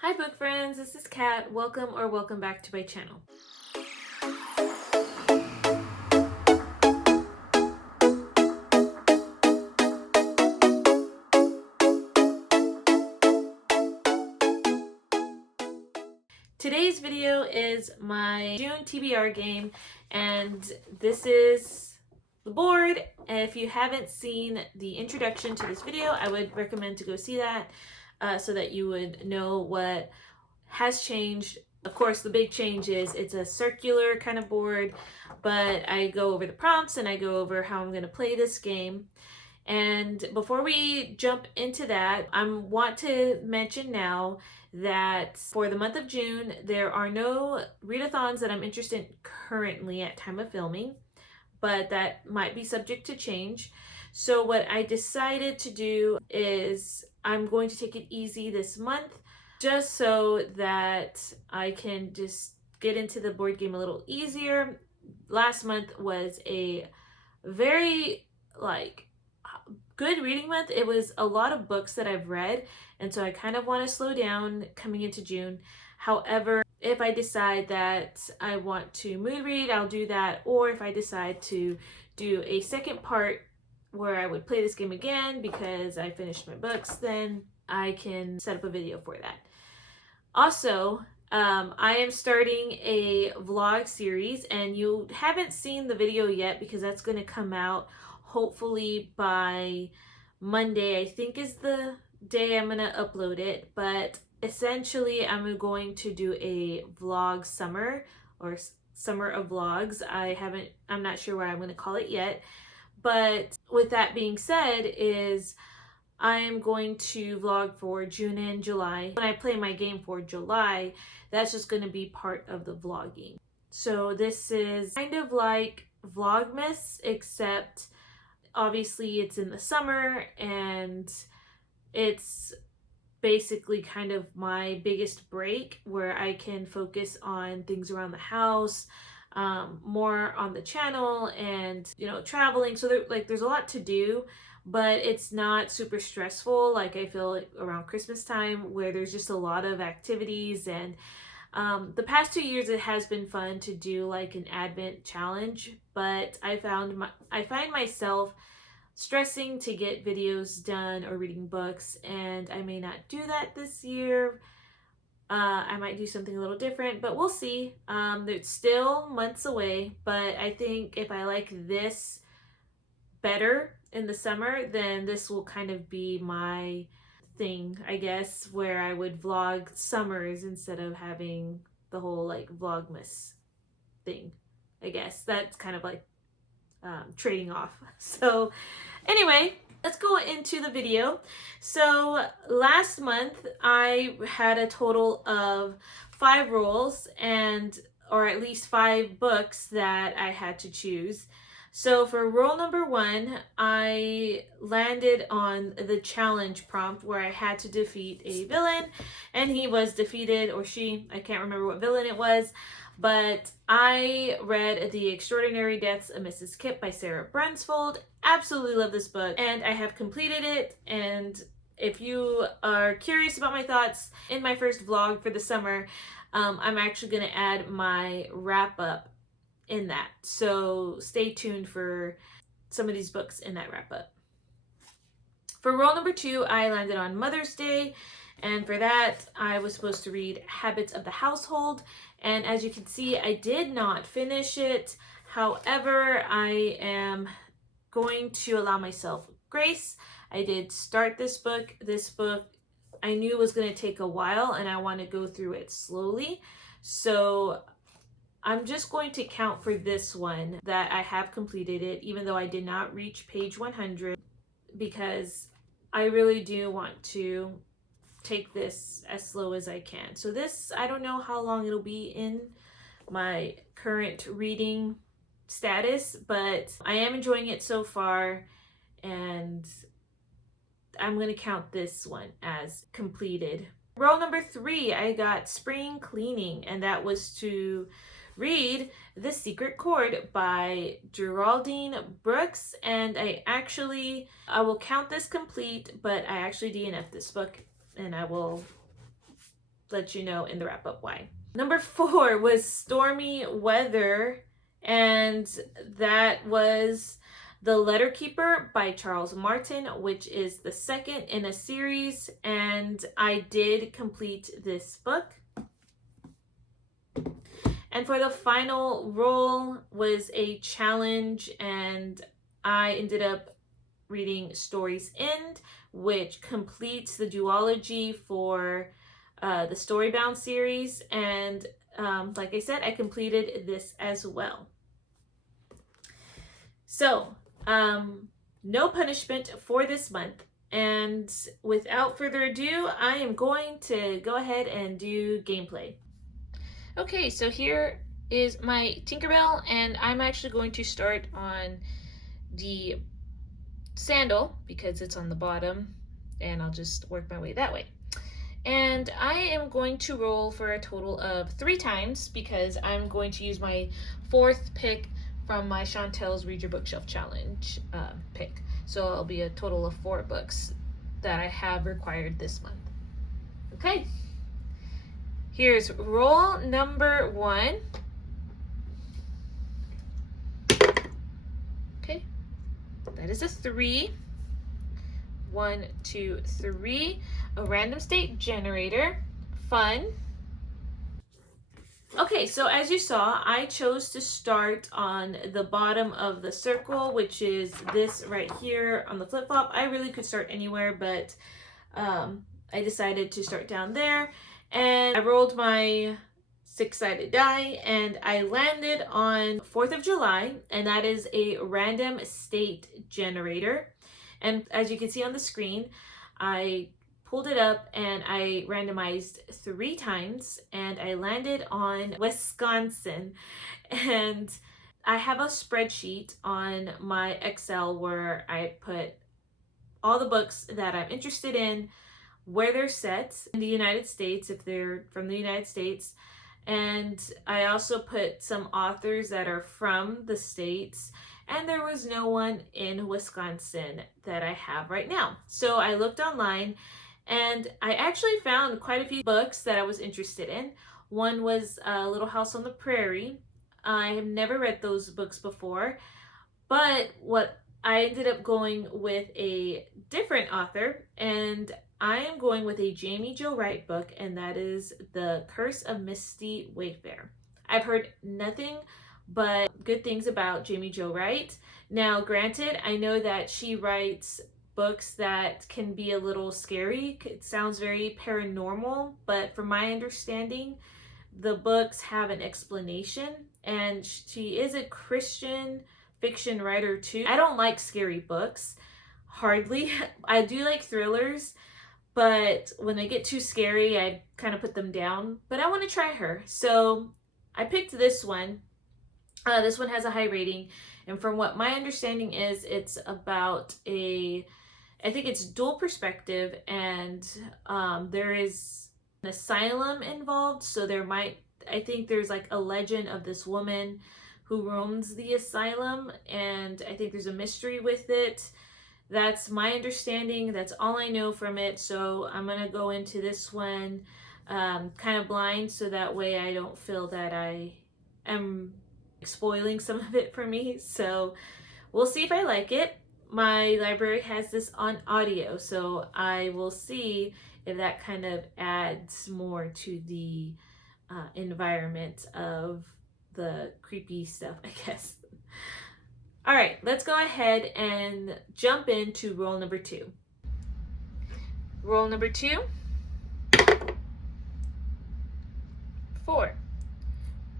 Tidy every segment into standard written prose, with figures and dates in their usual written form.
Hi book friends, this is Kat. Welcome back to my channel. Today's video is my June TBR game, and this is the board. If you haven't seen the introduction to this video, I would recommend to go see that so that you would know what has changed. Of course, the big change is it's a circular kind of board, but I go over the prompts and I go over how I'm going to play this game. And before we jump into that, I want to mention now that for the month of June, there are no readathons that I'm interested in currently at time of filming, but that might be subject to change. So what I decided to do is I'm going to take it easy this month, just so that I can just get into the board game a little easier. Last month was a very good reading month. It was a lot of books that I've read, and so I kind of want to slow down coming into June. However, if I decide that I want to mood read, I'll do that. Or if I decide to do a second part where I would play this game again because I finished my books, then I can set up a video for that. Also, I am starting a vlog series, and you haven't seen the video yet because that's going to come out hopefully by Monday, I think is the day I'm going to upload it. But essentially, I'm going to do a vlog summer, or summer of vlogs. I'm not sure what I'm going to call it yet. But with that being said, I'm going to vlog for June and July. When I play my game for July, that's just going to be part of the vlogging. So this is kind of like Vlogmas, except obviously it's in the summer, and it's basically kind of my biggest break where I can focus on things around the house, more on the channel, and traveling. So there's a lot to do, but it's not super stressful like I feel like around Christmas time, where there's just a lot of activities. And the past 2 years it has been fun to do like an Advent challenge, but I find myself stressing to get videos done or reading books, and I may not do that this year. I might do something a little different, but we'll see. It's still months away, but I think if I like this better in the summer, then this will kind of be my thing, I guess, where I would vlog summers instead of having the whole like Vlogmas thing. I guess that's kind of like trading off. So anyway, let's go into the video. So last month I had a total of 5 roles, or at least 5 books that I had to choose. So for role number 1, I landed on the challenge prompt where I had to defeat a villain, and he was defeated, or she, I can't remember what villain it was, but I read The Extraordinary Deaths of Mrs. Kipp by Sarah Brunsfold. Absolutely love this book, and I have completed it. And if you are curious about my thoughts, in my first vlog for the summer, I'm actually going to add my wrap up in that. So stay tuned for some of these books in that wrap up. For role number 2, I landed on Mother's Day, and for that I was supposed to read Habits of the Household, and as you can see, I did not finish it. However, I am going to allow myself grace. I did start this book. This book I knew was going to take a while, and I want to go through it slowly. So I'm just going to count for this one that I have completed it, even though I did not reach page 100, because I really do want to take this as slow as I can. So this, I don't know how long it'll be in my current reading status, but I am enjoying it so far, and I'm going to count this one as completed. Role number 3, I got Spring Cleaning, and that was to read The Secret Chord by Geraldine Brooks, and I will count this complete, but I actually DNF'd this book, and I will let you know in the wrap up why. Number 4 was Stormy Weather, and that was The Letter Keeper by Charles Martin, which is the second in a series, and I did complete this book. And for the final roll was a challenge, and I ended up reading Story's End, which completes the duology for the Storybound series. And like I said, I completed this as well. So, no punishment for this month. And without further ado, I am going to go ahead and do gameplay. Okay, so here is my Tinkerbell, and I'm actually going to start on the sandal because it's on the bottom, and I'll just work my way that way. And I am going to roll for a total of 3 times because I'm going to use my 4th pick from my Chantel's Read Your Bookshelf Challenge pick. So it'll be a total of 4 books that I have required this month. Okay. Here's roll number 1. Okay. That is a 3. 1, 2, 3. A random state generator. Fun. Okay, so as you saw, I chose to start on the bottom of the circle, which is this right here on the flip-flop. I really could start anywhere, but I decided to start down there. And I rolled my 6-sided die, and I landed on 4th of July, and that is a random state generator. And as you can see on the screen, I pulled it up and I randomized 3 times, and I landed on Wisconsin. And I have a spreadsheet on my Excel where I put all the books that I'm interested in, where they're set in the United States, if they're from the United States. And I also put some authors that are from the States, and there was no one in Wisconsin that I have right now. So I looked online, and I actually found quite a few books that I was interested in. One was Little House on the Prairie. I have never read those books before, but what I ended up going with a different author, and I am going with a Jamie Jo Wright book, and that is The Curse of Misty Wayfair. I've heard nothing but good things about Jamie Jo Wright. Now, granted, I know that she writes books that can be a little scary. It sounds very paranormal, but from my understanding, the books have an explanation, and she is a Christian fiction writer too. I don't like scary books, hardly. I do like thrillers, but when they get too scary, I kind of put them down. But I want to try her, so I picked this one. This one has a high rating, and from what my understanding is, it's about I think it's dual perspective, and there is an asylum involved, so I think there's like a legend of this woman who roams the asylum, and I think there's a mystery with it. That's my understanding. That's all I know from it. So I'm going to go into this one kind of blind, so that way I don't feel that I am spoiling some of it for me. So we'll see if I like it. My library has this on audio, so I will see if that kind of adds more to the environment of the creepy stuff, I guess. All right, let's go ahead and jump into roll number 2. Roll number 2. 4.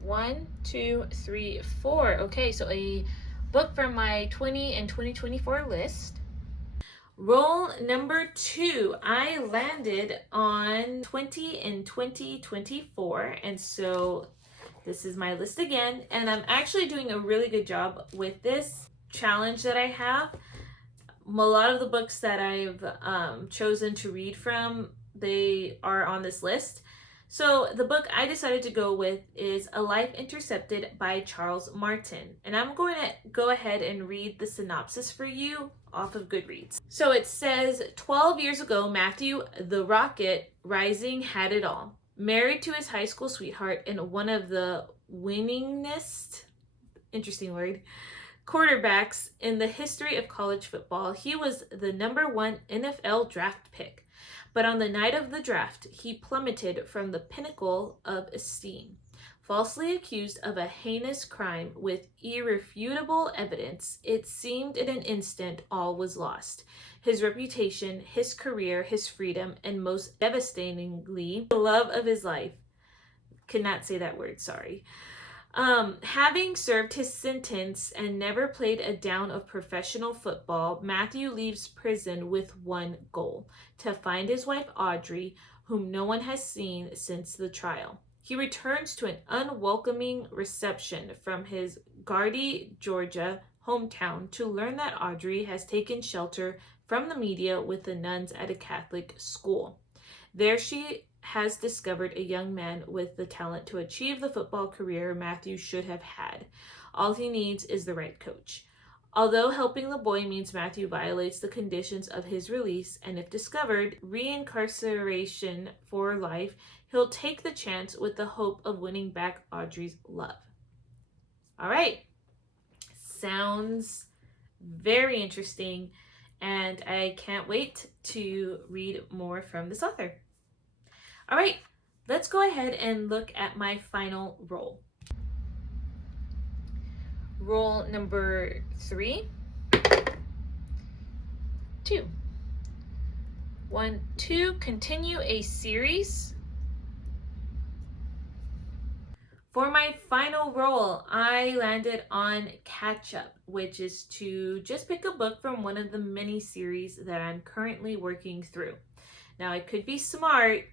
1, 2, 3, 4. Okay, so a book from my 20 and 2024 list. Roll number 2. I landed on 20 and 2024, and so this is my list again, and I'm actually doing a really good job with this challenge that I have. A lot of the books that I've chosen to read from, they are on this list. So the book I decided to go with is A Life Intercepted by Charles Martin. And I'm going to go ahead and read the synopsis for you off of Goodreads. So it says, 12 years ago, Matthew the Rocket Rising had it all. Married to his high school sweetheart and one of the winningest, interesting word, quarterbacks in the history of college football, he was the #1 NFL draft pick. But on the night of the draft, he plummeted from the pinnacle of esteem. Falsely accused of a heinous crime with irrefutable evidence, it seemed in an instant all was lost. His reputation, his career, his freedom, and most devastatingly, the love of his life. Cannot say that word, sorry. Having served his sentence and never played a down of professional football, Matthew leaves prison with one goal: to find his wife Audrey, whom no one has seen since the trial. He returns to an unwelcoming reception from his Gardy, Georgia hometown to learn that Audrey has taken shelter from the media with the nuns at a Catholic school. There she has discovered a young man with the talent to achieve the football career Matthew should have had. All he needs is the right coach. Although helping the boy means Matthew violates the conditions of his release, and if discovered, reincarceration for life, he'll take the chance with the hope of winning back Audrey's love. All right. Sounds very interesting, and I can't wait to read more from this author. All right, let's go ahead and look at my final roll. Roll number 3, 2. 1, 2, continue a series. For my final roll, I landed on Catch Up, which is to just pick a book from one of the mini series that I'm currently working through. Now, I could be smart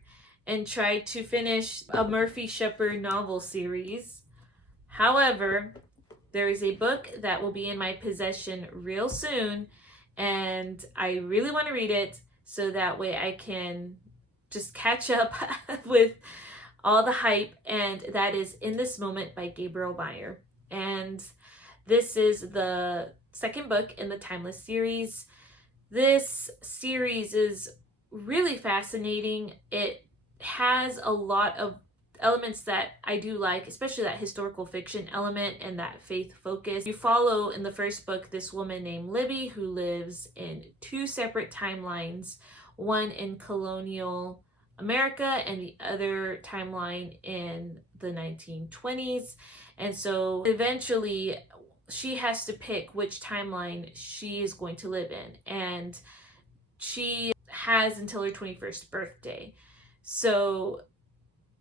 and try to finish a Murphy Shepard novel series. However, there is a book that will be in my possession real soon, and I really want to read it so that way I can just catch up with all the hype, and that is In This Moment by Gabriel Meyer. And this is the second book in the Timeless series. This series is really fascinating. It has a lot of elements that I do like, especially that historical fiction element and that faith focus. You follow in the first book this woman named Libby who lives in 2 separate timelines, one in colonial America and the other timeline in the 1920s. And so eventually she has to pick which timeline she is going to live in, and she has until her 21st birthday. So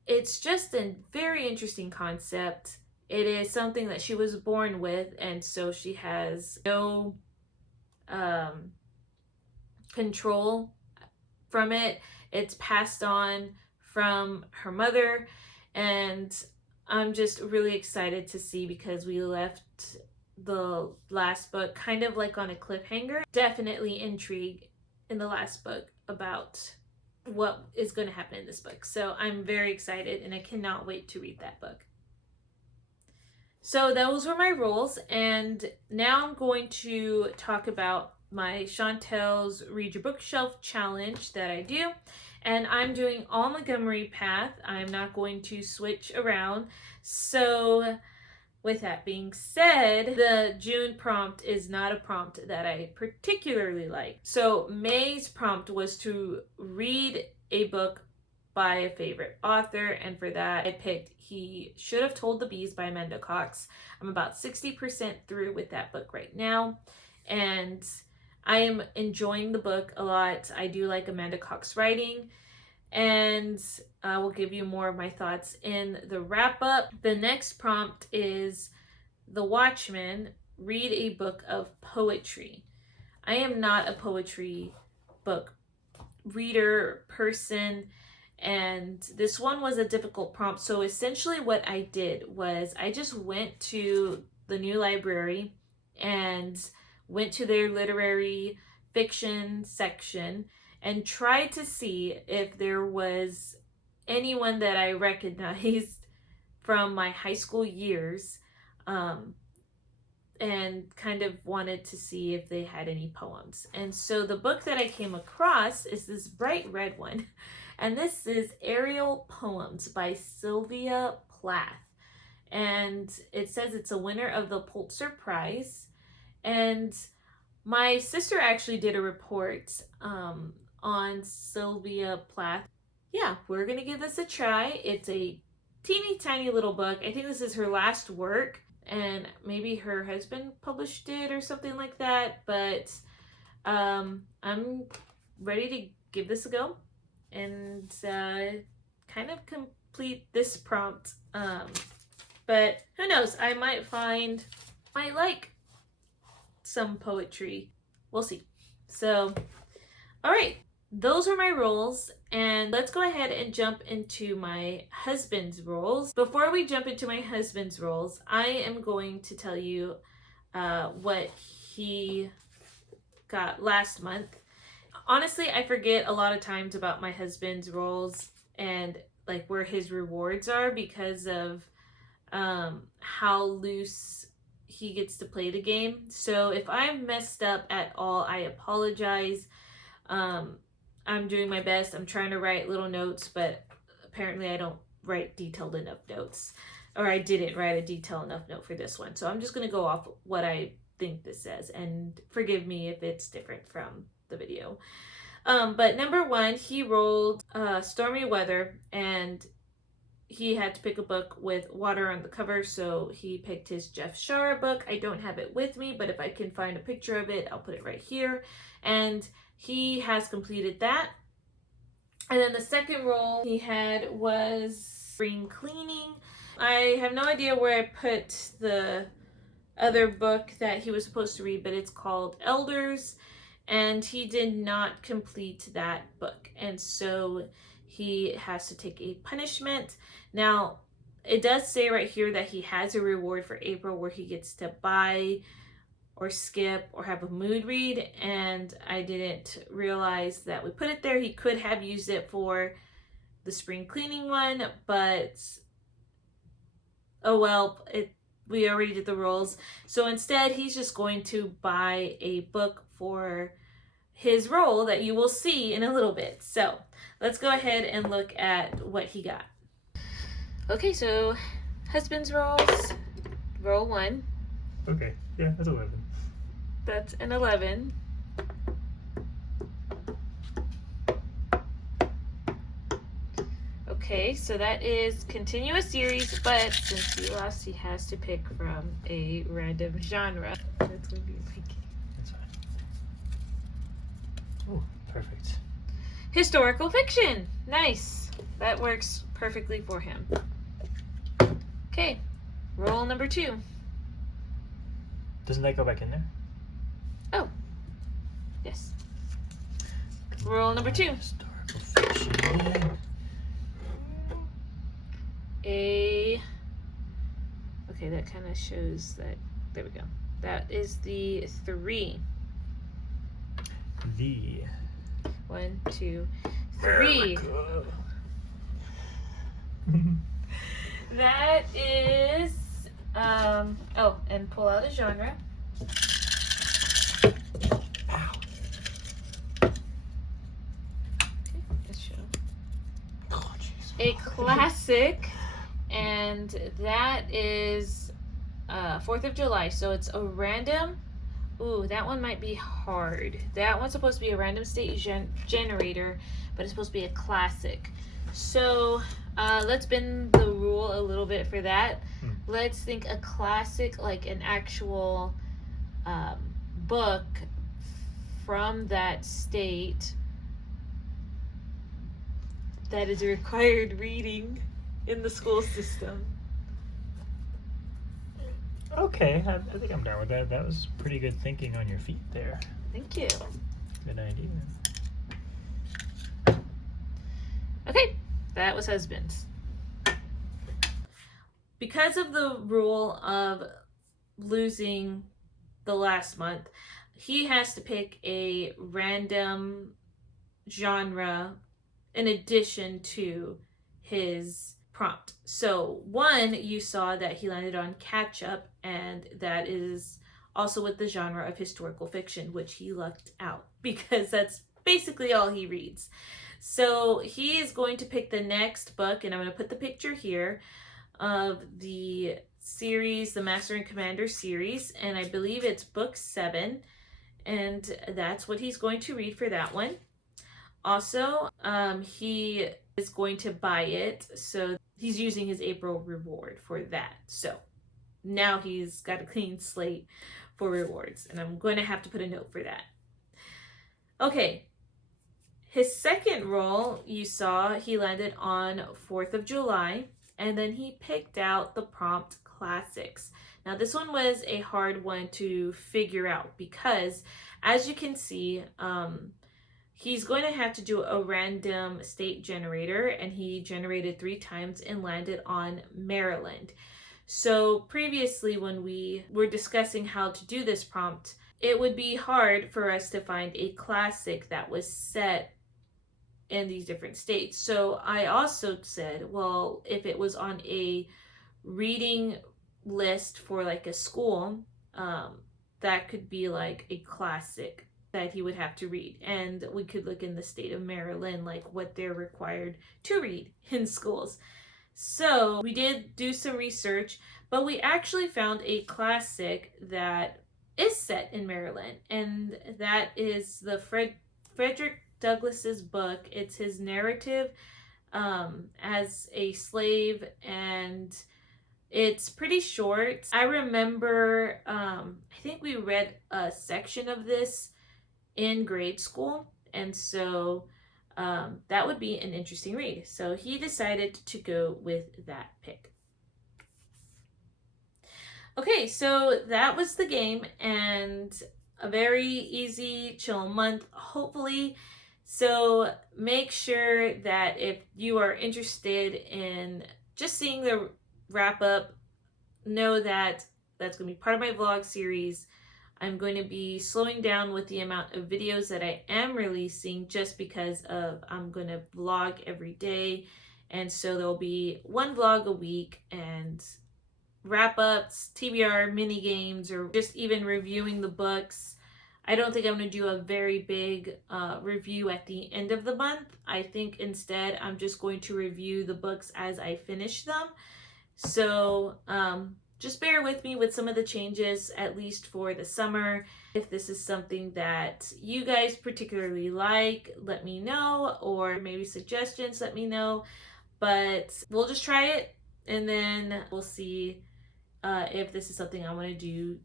it's just a very interesting concept. It is something that she was born with, and so she has no control from it. It's passed on from her mother, and I'm just really excited to see, because we left the last book kind of like on a cliffhanger. Definitely intrigue in the last book about what is going to happen in this book. So I'm very excited, and I cannot wait to read that book. So those were my rolls, and now I'm going to talk about my Chantel's Read Your Bookshelf challenge that I do. And I'm doing all Montgomery Path. I'm not going to switch around. So with that being said, the June prompt is not a prompt that I particularly like. So May's prompt was to read a book by a favorite author, and for that I picked He Should Have Told the Bees by Amanda Cox. I'm about 60% through with that book right now, and I am enjoying the book a lot. I do like Amanda Cox writing, and I will give you more of my thoughts in the wrap-up. The next prompt is The Watchmen, read a book of poetry. I am not a poetry book reader person, and this one was a difficult prompt. So essentially what I did was I just went to the new library and went to their literary fiction section and tried to see if there was anyone that I recognized from my high school years, and kind of wanted to see if they had any poems. And so the book that I came across is this bright red one And this is Aerial Poems by Sylvia Plath. And it says it's a winner of the Pulitzer Prize. And my sister actually did a report on Sylvia Plath. Yeah, we're gonna give this a try. It's a teeny tiny little book. I think this is her last work, and maybe her husband published it or something like that. But I'm ready to give this a go and kind of complete this prompt. But who knows? I might like some poetry. We'll see. So, all right, those are my roles, and let's go ahead and jump into my husband's roles. Before we jump into my husband's roles, I am going to tell you what he got last month. Honestly, I forget a lot of times about my husband's roles and like where his rewards are because of how loose he gets to play the game. So if I'm messed up at all, I apologize. I'm doing my best. I'm trying to write little notes, but apparently I don't write detailed enough notes, or I didn't write a detailed enough note for this one. So I'm just going to go off what I think this says, and forgive me if it's different from the video. But number one, he rolled stormy weather, and he had to pick a book with water on the cover, so he picked his Jeff Shara book. I don't have it with me, but if I can find a picture of it, I'll put it right here. And he has completed that. And then the second roll he had was spring cleaning. I have no idea where I put the other book that he was supposed to read, but it's called Elders, and he did not complete that book, and so he has to take a punishment. Now, it does say right here that he has a reward for April where he gets to buy or skip or have a mood read, and I didn't realize that we put it there. He could have used it for the spring cleaning one, but oh well, we already did the rolls. So instead, he's just going to buy a book for his role that you will see in a little bit. So let's go ahead and look at what he got. Okay, so husband's roles. Roll 1. Okay, yeah, that's 11. That's an 11. Okay, so that is continuous series, but since he lost, he has to pick from a random genre. That's going to be my game. That's fine. Oh, perfect. Historical fiction. Nice. That works perfectly for him. Okay, roll number 2. Doesn't that go back in there? Oh, yes. Roll number 2. Historical fiction. Okay, that kind of shows that. There we go. That is the 3. The 1, 2, 3. That is oh, and pull out a genre. Ow. Let's show. Oh, jeez. A classic, and that is 4th of July, so it's a random. Ooh, that one might be hard. That one's supposed to be a random state generator, but it's supposed to be a classic. So let's bend the rule a little bit for that. Let's think a classic, like an actual book from that state that is required reading in the school system. Okay, I think I'm down with that. That was pretty good thinking on your feet there. Thank you. Good idea. Okay, that was husbands. Because of the rule of losing the last month, he has to pick a random genre in addition to his prompt. So 1, you saw that he landed on catch up, and that is also with the genre of historical fiction, which he lucked out because that's basically all he reads. So he is going to pick the next book, and I'm going to put the picture here of the series, the Master and Commander series, and I believe it's book 7, and that's what he's going to read for that one. Also, he is going to buy it, so he's using his April reward for that. So now he's got a clean slate for rewards, and I'm going to have to put a note for that. Okay, his second roll, you saw, he landed on 4th of July, and then he picked out the prompt classics. Now this one was a hard one to figure out because, as you can see, he's going to have to do a random state generator, and he generated 3 times and landed on Maryland. So previously, when we were discussing how to do this prompt, it would be hard for us to find a classic that was set in these different states. So I also said, well, if it was on a reading list for like a school, that could be like a classic that he would have to read. And we could look in the state of Maryland, like what they're required to read in schools. So we did do some research, but we actually found a classic that is set in Maryland, and that is the Frederick Douglass's book. It's his narrative as a slave, and it's pretty short. I remember, I think we read a section of this in grade school, and so that would be an interesting read. So he decided to go with that pick. Okay, so that was the game, and a very easy, chill month, hopefully. So make sure that if you are interested in just seeing the wrap up, know that that's going to be part of my vlog series. I'm going to be slowing down with the amount of videos that I am releasing just because of I'm going to vlog every day. And so there'll be one vlog a week, and wrap-ups, TBR mini games, or just even reviewing the books. I don't think I'm going to do a very big review at the end of the month. I think instead I'm just going to review the books as I finish them. So just bear with me with some of the changes, at least for the summer. If this is something that you guys particularly like, let me know, or maybe suggestions, let me know. But we'll just try it, and then we'll see if this is something I want to do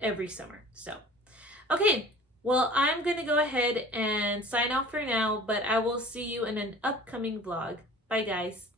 every summer. So, okay, well, I'm going to go ahead and sign off for now, but I will see you in an upcoming vlog. Bye, guys.